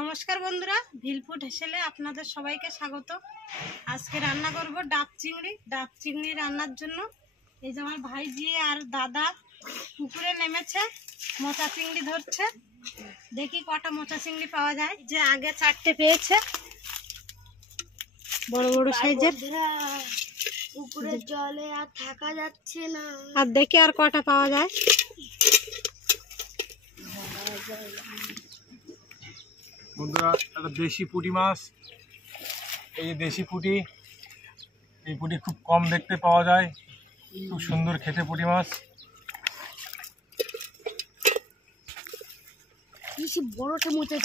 নমস্কার বন্ধুরা, ভিলফুড হেসেলে আপনাদের সবাইকে স্বাগত। আজকে রান্না করব ডাব চিংড়ি রান্নার জন্য এই যে আমার ভাইজি আর দাদা পুকুরে নেমেছে, মোচা চিংড়ি ধরছে। দেখি কটা মোচা চিংড়ি পাওয়া যায়। যে আগে 4টে পেয়েছে, বড় বড় সাইজের। পুকুরের জলে আর থাকা যাচ্ছে না। আর দেখি আর কটা পাওয়া যায়। বন্ধুরা, একটা দেশি পুঁটি মাছ, এই যে দেশি পুঁটি, এই পুঁটি খুব কম দেখতে পাওয়া যায়, খুব সুন্দর খেতে পুঁটি মাছ।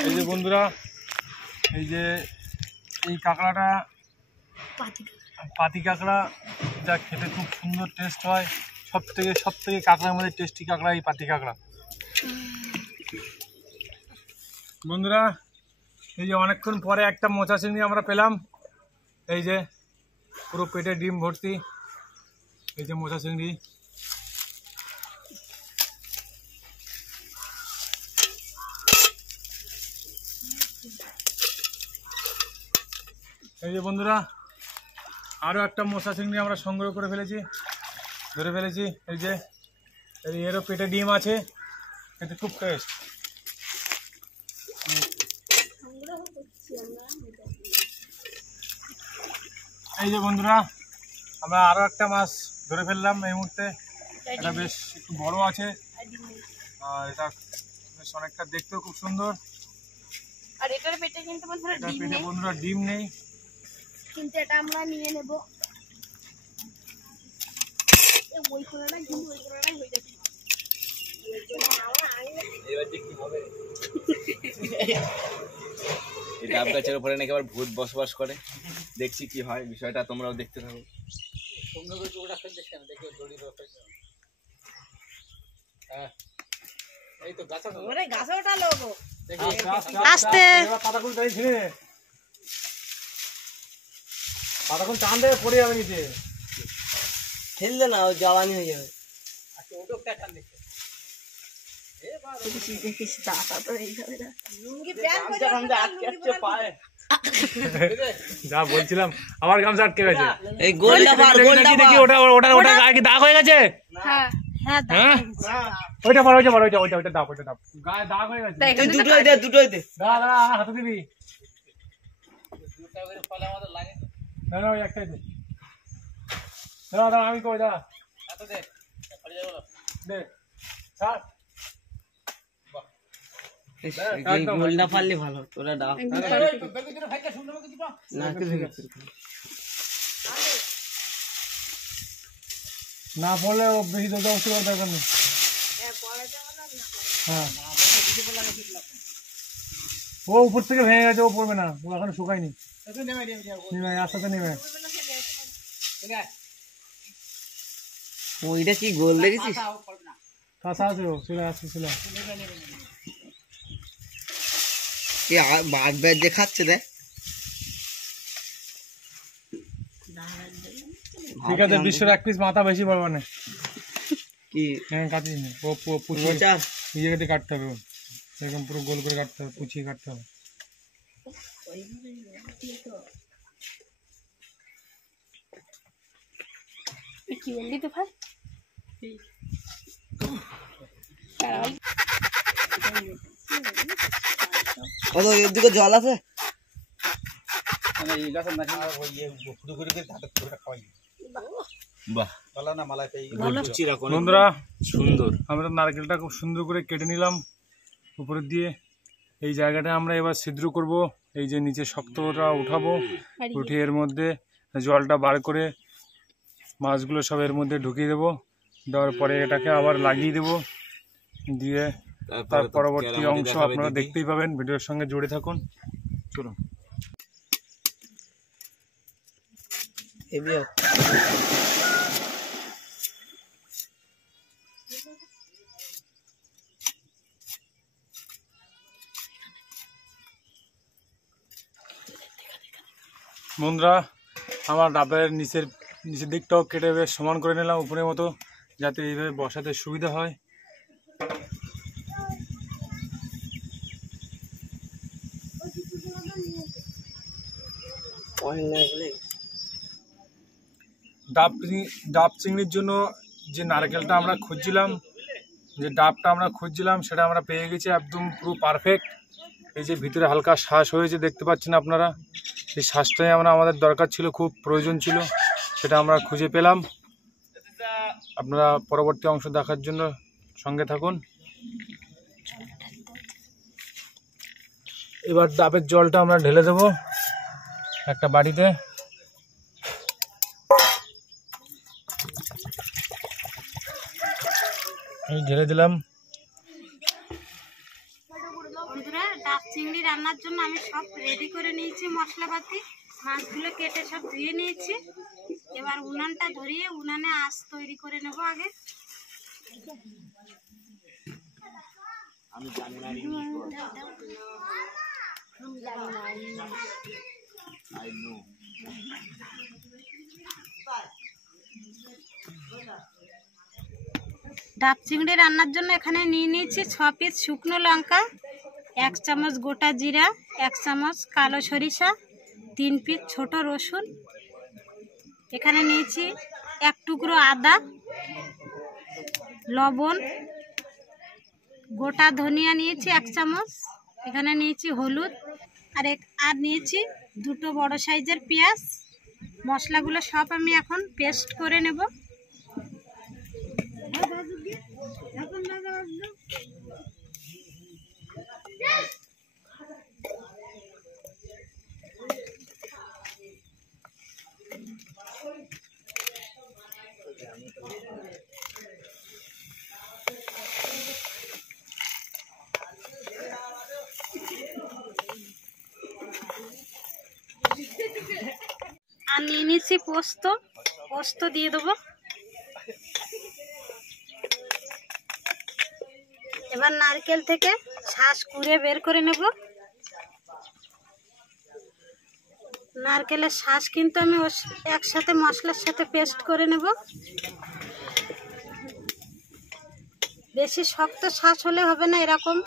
এই যে বন্ধুরা, এই যে এই কাঁকড়াটা পাতি কাঁকড়া, যা খেতে খুব সুন্দর টেস্ট হয়। সব থেকে কাঁকড়ার মধ্যে টেস্টি কাঁকড়া এই পাতি কাঁকড়া। বন্ধুরা, এই যে অনেকক্ষণ পরে একটা মোচা চিংড়ি আমরা পেলাম। এই যে পুরো পেটে ডিম ভর্তি, এই যে মোচা চিংড়ি। এই যে বন্ধুরা, আরও একটা মোচা চিংড়ি আমরা সংগ্রহ করে ধরে ফেলেছি। এই যে এরও পেটে ডিম আছে, এতে খুব টেস্ট। এই যে বন্ধুরা, আমরা আরো একটা মাছ ধরে ফেললাম এই মুহূর্তে। এটা বেশ একটু বড় আছে, আর এটা বেশ অনেকটা দেখতেও খুব সুন্দর। আর এটার পেটে কিন্তু বন্ধুরা ডিম নেই, কিন্তু এটা আমরা নিয়ে নেব। ওই কোণাটা কিন্তু ওই কোণাটাই হয়ে যাচ্ছে। এই ডাব গাছের উপরে নাকি আবার ভূত বসবাস করে, দেখছি কি হয় বিষয়টা, তোমরাও দেখতে থাকো। টান দেবে পড়ে যাবে নিচে, খেললে না জ্বালানি হয়ে যাবে। যা বলছিলাম, আমার গামছা আটকে গেছে। এই গোলটা দেখি ওটা কি দাগ হয়ে গেছে? হ্যাঁ, ওইটা পার, ওইটা দাও, গায়ে দাগ হয়ে গেছে। দুটোই দে। দাঁড়া, হাতে দিবি। না, ওই একটাই দে। দাঁড়া, আমি কই, দাঁড়া দে। গোলটা পারলে ভালো, তোরা ডাব না পড়লে বেশি দরকার দরকার নেই। হ্যাঁ, ও উপর থেকে ভেঙে গেছে, ও পড়বে না, ও এখন শুকায়নি। আস্তে নেমে। ওইটা কি গোল দেখেছিস? কাঁচা আছে, ও চলে আসছিল। বাঘ ব্যাট যে খাচ্ছে দেখ। ঠিক আছে, বিশ্বের এক পিস মাথা বেশি পড়বে না কি? হ্যাঁ, কাটিস না, ও নিজে কাটতে হবে, এরকম পুরো গোল করে কাটতে হবে, পুছিয়ে কাটতে হবে। কি বললি তো ভাই? এর দিকে জল আছে? বন্ধুরা, সুন্দর, আমরা নারকেলটা খুব সুন্দর করে কেটে নিলাম উপরের দিয়ে। এই জায়গাটা আমরা এবার ছিদ্র করব। এই যে নিচে শক্তটা উঠাবো, উঠিয়ে এর মধ্যে জলটা বার করে মাছগুলো সব এর মধ্যে ঢুকিয়ে দেবো। দেওয়ার পরে এটাকে আবার লাগিয়ে দেবো, দিয়ে তার পরবর্তী অংশ আপনারা দেখতেই পাবেন। ভিডিওর সঙ্গে জুড়ে থাকুন, চলুন। বন্ধুরা, আমার ডাবের নিচের দিকটাও কেটে বেশ সমান করে নিলাম উপরের মতো, যাতে এইভাবে বসাতে সুবিধা হয়। ডাব চিংড়ির জন্য যে নারকেলটা আমরা খুঁজছিলাম, যে ডাবটা আমরা খুঁজছিলাম, সেটা আমরা পেয়ে গেছি একদম পুরো পারফেক্ট। এই যে ভিতরে হালকা শ্বাস হয়েছে দেখতে পাচ্ছেন আপনারা, এই শ্বাসটাই আমাদের দরকার ছিল, খুব প্রয়োজন ছিল, সেটা আমরা খুঁজে পেলাম। আপনারা পরবর্তী অংশ দেখার জন্য সঙ্গে থাকুন। এবার ডাবের জলটা আমরা ঢেলে দেব একটা বাড়িতে। আমি ঢেলে দিলাম। বন্ধুরা, ডাব চিংড়ি রান্নার জন্য আমি সব রেডি করে নিয়েছি, মশলাপাতি, মাছগুলো কেটে সব ধুয়ে নিয়েছি। এবার উনানটা ধরিয়ে উনানে আঁচ তৈরি করে নেব আগে। ডাব চিংড়ি রান্নার জন্য এখানে নিয়ে নিয়েছি 6 পিস শুকনো লঙ্কা, 1 চামচ গোটা জিরা, 1 চামচ কালো সরিষা, 3 পিস ছোট রসুন, এখানে নিয়েছি 1 টুকরো আদা, লবণ, গোটা ধনিয়া নিয়েছি 1 চামচ, এখানে নিয়েছি হলুদ, আর নিয়েছি 2টো বড় সাইজের পেঁয়াজ। মশলাগুলো সব আমি এখন পেস্ট করে নেব। আর নিয়ে নিচ্ছি পোস্ত দিয়ে দেবো। এবার নারকেল থেকে শাঁস কুড়ে বের করে নেব। নারকেলের শাঁস কিন্তু আমি একসাথে মশলার সাথে পেস্ট করে নেব। বেশি শক্ত শাঁস হলে হবে না, এরকম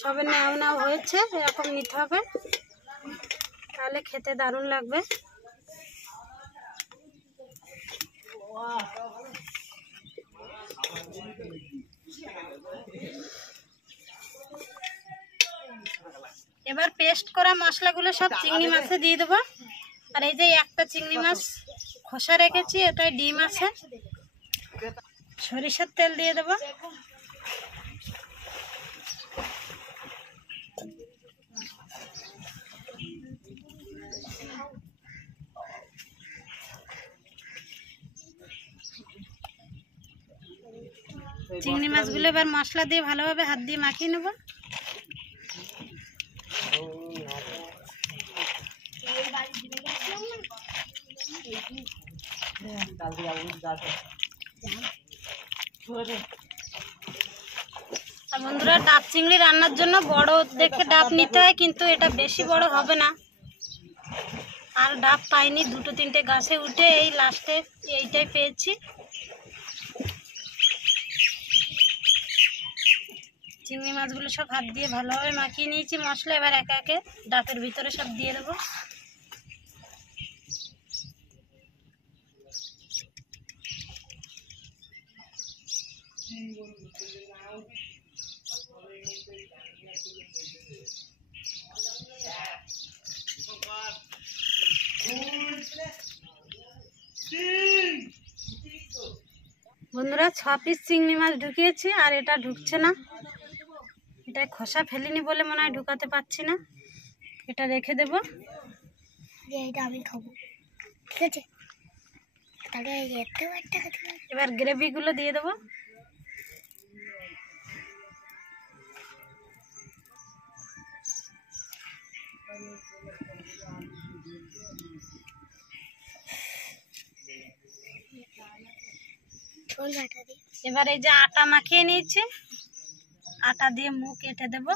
সবে নাও নাও হয়েছে এরকম নিতে হবে, তাহলে খেতে দারুণ লাগবে। এবার পেস্ট করা মশলাগুলো সব চিংড়ি মাছে দিয়ে দেবো। আর এই যে একটা চিংড়ি মাছ খোসা রেখেছি, এটাই ডিম আছে। সরিষার তেল দিয়ে দেবো। চিংড়ি মাছগুলো এবার মশলা দিয়ে ভালোভাবে হাত দিয়ে মাখিয়ে নেব। বন্ধুরা, ডাব চিংড়ি রান্নার জন্য বড় দেখে ডাব নিতে হয়, কিন্তু এটা বেশি বড় হবে না। আর ডাব পাইনি, 2-3টে গাছে উঠে এই লাস্টে এইটাই পেয়েছি। চিংড়ি মাছগুলো সব হাত দিয়ে ভালোভাবে মাখিয়ে নিয়েছি মশলা। এবার একে একে ডাবের ভিতরে সব দিয়ে দেবো। বন্ধুরা, 6 পিস চিংড়ি মাছ ঢুকিয়েছি, আর এটা ঢুকছে না। এটা খোসা ফেলিনি বলে মনে হয় ঢুকাতে পারছি না। এটা রেখে দেব। এটা আমি খাবো, ঠিক আছে? তাহলে এবার গ্রেভিগুলো দিয়ে দেবো। এবার এই যে আটা মাখিয়ে নিয়েছি, আটা দিয়ে মুখ কেটে দেব।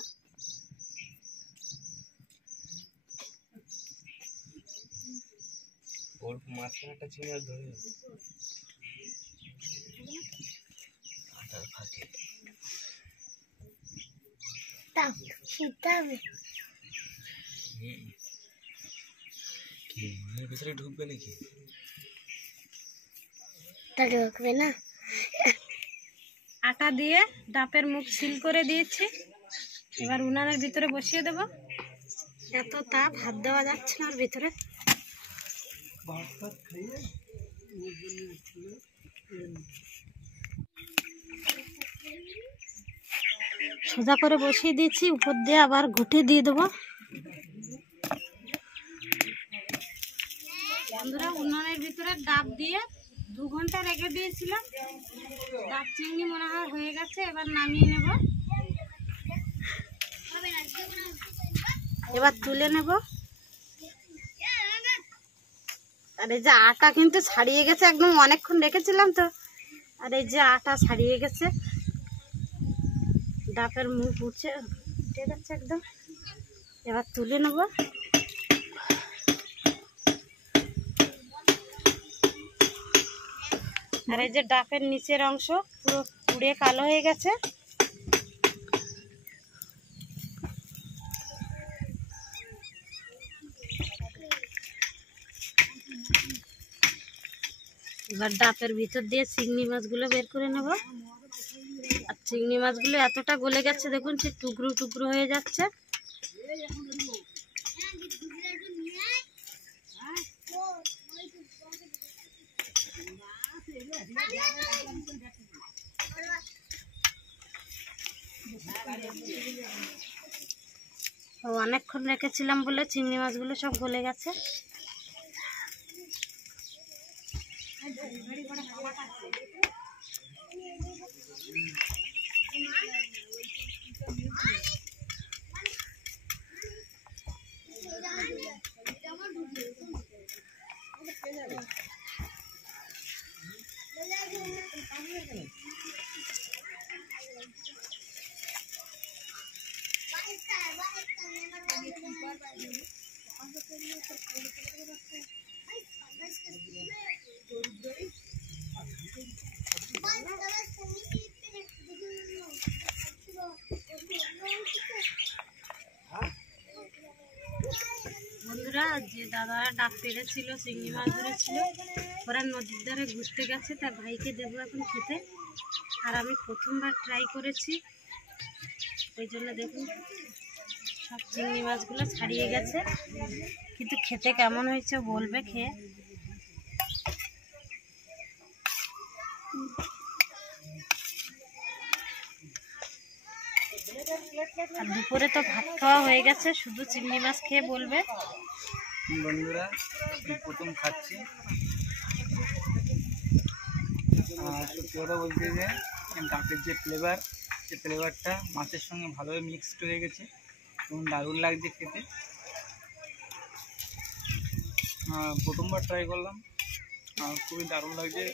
ভেতরে ঢুকবে নাকি? ঢুকবে না। আটা দিয়ে ডাবের মুখ সিল করে দিয়েছি। এবার উনানের ভিতরে বসিয়ে দেব। এত তাপ, হাত দেওয়া যাচ্ছে না ওর ভিতরে। সোজা করে বসিয়ে দিয়েছি, উপর দিয়ে আবার ঘুটে দিয়ে দেবো। বন্ধুরা, উনুনের ভিতরে ডাব দিয়ে 2 ঘন্টা রেখে দিয়েছিলাম। ডাব চিংড়ি মনে হয় হয়ে গেছে, এবার নামিয়ে নেব। এবার তুলে নেব। আর এই যে আটা কিন্তু ছাড়িয়ে গেছে, একদম অনেকক্ষণ রেখেছিলাম তো। আর এই যে আটা ছাড়িয়ে গেছে, ডাবের মুখ উঠে গেছে একদম। এবার তুলে নেব। আর এই যে ডাবের নিচের অংশ পুরো পুড়ে কালো হয়ে গেছে। এবার ডাবের ভিতর দিয়ে চিংড়ি মাছগুলো বের করে নেব। আর চিংড়ি মাছগুলো এতটা গলে গেছে, দেখুন সে টুকরো টুকরো হয়ে যাচ্ছে। অনেকক্ষণ রেখেছিলাম বলে চিংড়ি মাছগুলো সব গলে গেছে। বন্ধুরা, যে দাদারা ডাব পেরেছিল, চিংড়ি মাছ ধরেছিল, ওরা নদীর ধারে ঘুরতে গেছে, তার ভাইকে দেবো এখন খেতে। আর আমি প্রথমবার ট্রাই করেছি, ওই জন্য দেখুন সব চিংড়ি মাছগুলো ছাড়িয়ে গেছে। কিন্তু খেতে কেমন হয়েছে বলবে খেয়ে। আর দুপুরে তো ভাত খাওয়া হয়ে গেছে, শুধু চিংড়ি মাছ খেয়ে বলবে। বন্ধুরা, প্রথম খাচ্ছি। আর সত্যি কথা বলতে যে ডাবের যে ফ্লেভার, সে ফ্লেভারটা মাছের সঙ্গে ভালোভাবে মিক্সড হয়ে গেছে এবং দারুণ লাগছে খেতে। প্রথমবার ট্রাই করলাম, আর খুবই দারুণ লাগছে।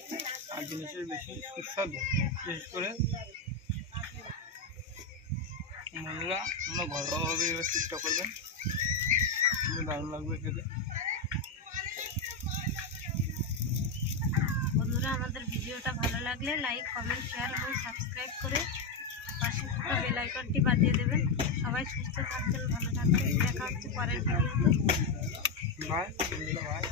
আর জিনিসের বেশি সুস্বাদু, বিশেষ করে বন্ধুরা আমরা ঘরোয়াভাবে এবার চেষ্টা করবেন, খুবই দারুণ লাগবে খেতে। বন্ধুরা, আমাদের ভিডিওটা ভালো লাগলে লাইক, কমেন্ট, শেয়ার এবং সাবস্ক্রাইব করে পাশে থাকা বেল আইকনটি বাজিয়ে দেবেন। সবাই সুস্থ থাকবেন, ভালো থাকবেন। দেখা হচ্ছে পরের ভিডিওতে। বাই বন্ধুরা, বাই।